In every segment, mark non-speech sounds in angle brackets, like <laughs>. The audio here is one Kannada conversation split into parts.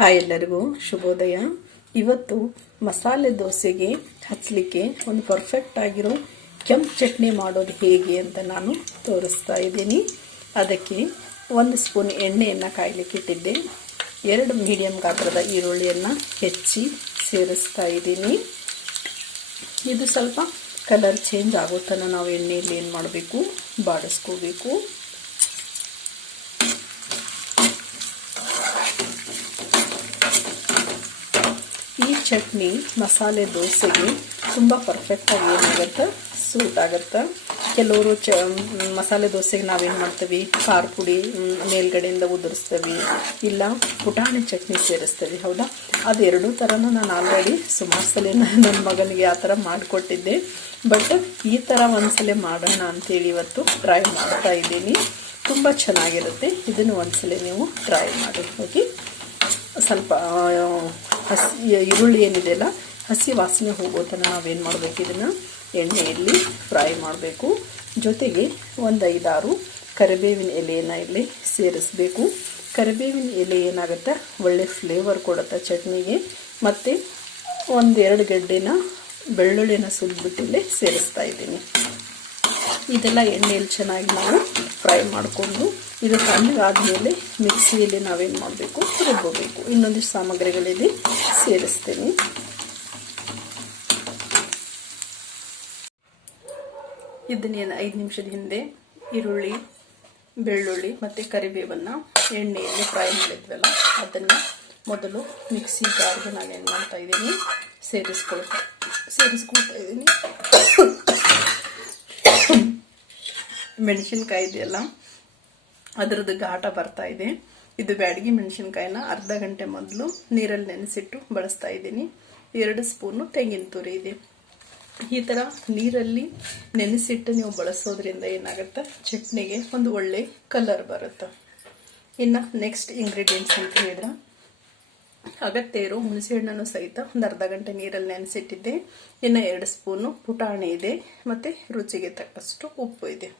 ಹಾಯ್ ಎಲ್ಲರಿಗೂ, ಶುಭೋದಯ. ಇವತ್ತು ಮಸಾಲೆ ದೋಸೆಗೆ ಹಚ್ಚಲಿಕ್ಕೆ ಒಂದು ಪರ್ಫೆಕ್ಟ್ ಆಗಿರೋ ಕೆಂಪು ಚಟ್ನಿ ಮಾಡೋದು ಹೇಗೆ ಅಂತ ನಾನು ತೋರಿಸ್ತಾ ಇದ್ದೀನಿ. ಅದಕ್ಕೆ ಒಂದು ಸ್ಪೂನ್ ಎಣ್ಣೆಯನ್ನು ಕಾಯಲಿಕ್ಕೆ ಇಟ್ಟಿದ್ದೆ. ಎರಡು ಮೀಡಿಯಂ ಗಾತ್ರದ ಈರುಳ್ಳಿಯನ್ನು ಹೆಚ್ಚಿ ಸೇರಿಸ್ತಾ ಇದ್ದೀನಿ. ಇದು ಸ್ವಲ್ಪ ಕಲರ್ ಚೇಂಜ್ ಆಗೋ ತನಕ ನಾವು ಎಣ್ಣೆಯಲ್ಲಿ ಏನು ಮಾಡಬೇಕು? ಬಾಡಿಸ್ಕೋಬೇಕು ಈ ಚಟ್ನಿ, ಮಸಾಲೆ ದೋಸೆಗೆ ತುಂಬ ಪರ್ಫೆಕ್ಟಾಗಿ ಏನಾಗುತ್ತೆ? ಸೂಟ್ ಆಗುತ್ತೆ. ಕೆಲವರು ಚ ಮಸಾಲೆ ದೋಸೆಗೆ ನಾವೇನು ಮಾಡ್ತೀವಿ? ಖಾರ ಪುಡಿ ಮೇಲ್ಗಡೆಯಿಂದ ಉದುರಿಸ್ತೀವಿ. ಇಲ್ಲ, ಪುಟಾಣಿ ಚಟ್ನಿ ಸೇರಿಸ್ತೀವಿ, ಹೌದಾ? ಅದು ಎರಡೂ ಥರನೂ ನಾನು ಆಲ್ರೆಡಿ ಸುಮಾರು ಸಲ ನನ್ನ <laughs> ಮಗನಿಗೆ ಆ ಥರ ಮಾಡಿಕೊಟ್ಟಿದ್ದೆ. ಬಟ್ ಈ ಥರ ಒಂದ್ಸಲ ಮಾಡೋಣ ಅಂತೇಳಿ ಇವತ್ತು ಟ್ರೈ ಮಾಡ್ತಾ ಇದ್ದೀನಿ. ತುಂಬ ಚೆನ್ನಾಗಿರುತ್ತೆ. ಇದನ್ನು ಒಂದ್ಸಲ ನೀವು ಟ್ರೈ ಮಾಡಿ ಓಕೆ ಸ್ವಲ್ಪ ಹಸಿ ಈರುಳ್ಳಿ ಏನಿದೆಯಲ್ಲ ಹಸಿ ವಾಸನೆ ಹೋಗೋ ತನಕ ನಾವೇನು ಮಾಡಬೇಕು ಇದನ್ನು? ಎಣ್ಣೆಯಲ್ಲಿ ಫ್ರೈ ಮಾಡಬೇಕು. ಜೊತೆಗೆ ಒಂದು ಐದಾರು ಕರಿಬೇವಿನ ಎಲೆಯನ್ನು ಇಲ್ಲಿ ಸೇರಿಸಬೇಕು. ಕರಿಬೇವಿನ ಎಲೆ ಏನಾಗುತ್ತೆ? ಒಳ್ಳೆ ಫ್ಲೇವರ್ ಕೊಡುತ್ತೆ ಚಟ್ನಿಗೆ. ಮತ್ತು ಒಂದೆರಡು ಗಡ್ಡೆನ ಬೆಳ್ಳುಳ್ಳಿನ ಸುಲಿದ್ಬಿಟ್ಟು ಇಲ್ಲಿ ಸೇರಿಸ್ತಾ ಇದ್ದೀನಿ. ಇದೆಲ್ಲ ಎಣ್ಣೆಯಲ್ಲಿ ಚೆನ್ನಾಗಿ ನಾವು ಫ್ರೈ ಮಾಡಿಕೊಂಡು ಇದು ತಣ್ಣಗಾದಮೇಲೆ ಮಿಕ್ಸಿಯಲ್ಲಿ ನಾವೇನು ಮಾಡಬೇಕು? ರುಬ್ಬಬೇಕು ಇನ್ನೊಂದಿಷ್ಟು ಸಾಮಗ್ರಿಗಳಲ್ಲಿ ಸೇರಿಸ್ತೀನಿ. ಇದನ್ನೇನು ಐದು ನಿಮಿಷದ ಹಿಂದೆ ಈರುಳ್ಳಿ, ಬೆಳ್ಳುಳ್ಳಿ ಮತ್ತು ಕರಿಬೇವನ್ನು ಎಣ್ಣೆಯಲ್ಲಿ ಫ್ರೈ ಮಾಡಿದ್ವಲ್ಲ, ಅದನ್ನು ಮೊದಲು ಮಿಕ್ಸಿ ಜಾರ್ಗೆ ನಾವೇನು ಮಾಡ್ತಾ ಇದ್ದೀನಿ? ಸೇರಿಸ್ಕೊಳ್ತಾ ಸೇರಿಸ್ಕೊಳ್ತಾ ಇದ್ದೀನಿ. ಮೆಣಸಿನ್ಕಾಯಿ ಇದೆಯಲ್ಲ, ಅದರದ್ದು ಘಾಟ ಬರ್ತಾ ಇದೆ. ಇದು ಬ್ಯಾಡಗಿ ಮೆಣಸಿನ್ಕಾಯಿನ ಅರ್ಧ ಗಂಟೆ ಮೊದಲು ನೀರಲ್ಲಿ ನೆನೆಸಿಟ್ಟು ಬಳಸ್ತಾ ಇದ್ದೀನಿ. ಎರಡು ಸ್ಪೂನು ತೆಂಗಿನ ತುರಿ ಇದೆ. ಈ ಥರ ನೀರಲ್ಲಿ ನೆನೆಸಿಟ್ಟು ನೀವು ಬಳಸೋದ್ರಿಂದ ಏನಾಗುತ್ತೆ? ಚಟ್ನಿಗೆ ಒಂದು ಒಳ್ಳೆ ಕಲರ್ ಬರುತ್ತೆ. ಇನ್ನು ನೆಕ್ಸ್ಟ್ ಇಂಗ್ರೀಡಿಯೆಂಟ್ಸ್ ಅಂತ ಹೇಳಿದ್ರೆ, ಅಗತ್ಯ ಇರೋ ಹುಣಸೆಹಣ್ಣನ್ನು ಸಹಿತ ಒಂದು ಅರ್ಧ ಗಂಟೆ ನೀರಲ್ಲಿ ನೆನೆಸಿಟ್ಟಿದ್ದೆ. ಇನ್ನು ಎರಡು ಸ್ಪೂನು ಪುಟಾಣಿ ಇದೆ. ಮತ್ತು ರುಚಿಗೆ ತಕ್ಕಷ್ಟು ಉಪ್ಪು ಇದೆ.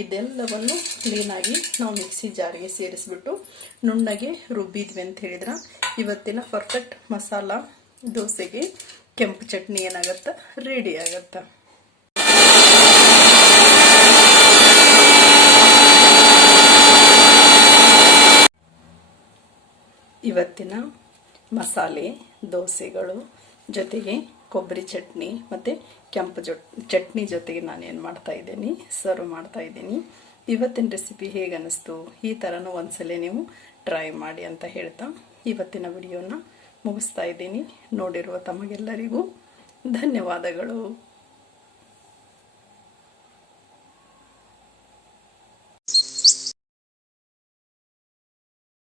ಇದೆಲ್ಲವನ್ನು ಕ್ಲೀನಾಗಿ ನಾವು ಮಿಕ್ಸಿ ಜಾರಿಗೆ ಸೇರಿಸ್ಬಿಟ್ಟು ನುಣ್ಣಗೆ ರುಬ್ಬಿದ್ವಿ ಅಂತ ಹೇಳಿದ್ರೆ. ಇವತ್ತಿನ ಪರ್ಫೆಕ್ಟ್ ಮಸಾಲ ದೋಸೆಗೆ ಕೆಂಪು ಚಟ್ನಿ ಏನಾಗತ್ತೆ? ರೆಡಿ ಆಗತ್ತೆ. ಇವತ್ತಿನ ಮಸಾಲೆ ದೋಸೆಗಳು ಜೊತೆಗೆ ಕೊಬ್ಬರಿ ಚಟ್ನಿ ಮತ್ತು ಕೆಂಪು ಜೊ, ಚಟ್ನಿ ಜೊತೆಗೆ ನಾನೇನು ಮಾಡ್ತಾ ಇದ್ದೀನಿ, ಸರ್ವ್ ಮಾಡ್ತಾ ಇದ್ದೀನಿ. ಇವತ್ತಿನ ರೆಸಿಪಿ ಹೇಗೆ ಅನ್ನಿಸ್ತು? ಈ ಥರನೂ ಒಂದ್ಸಲ ನೀವು ಟ್ರೈ ಮಾಡಿ ಅಂತ ಹೇಳ್ತಾ ಇವತ್ತಿನ ವಿಡಿಯೋನ ಮುಗಿಸ್ತಾ ಇದ್ದೀನಿ. ನೋಡಿರುವ ತಮಗೆಲ್ಲರಿಗೂ ಧನ್ಯವಾದಗಳು.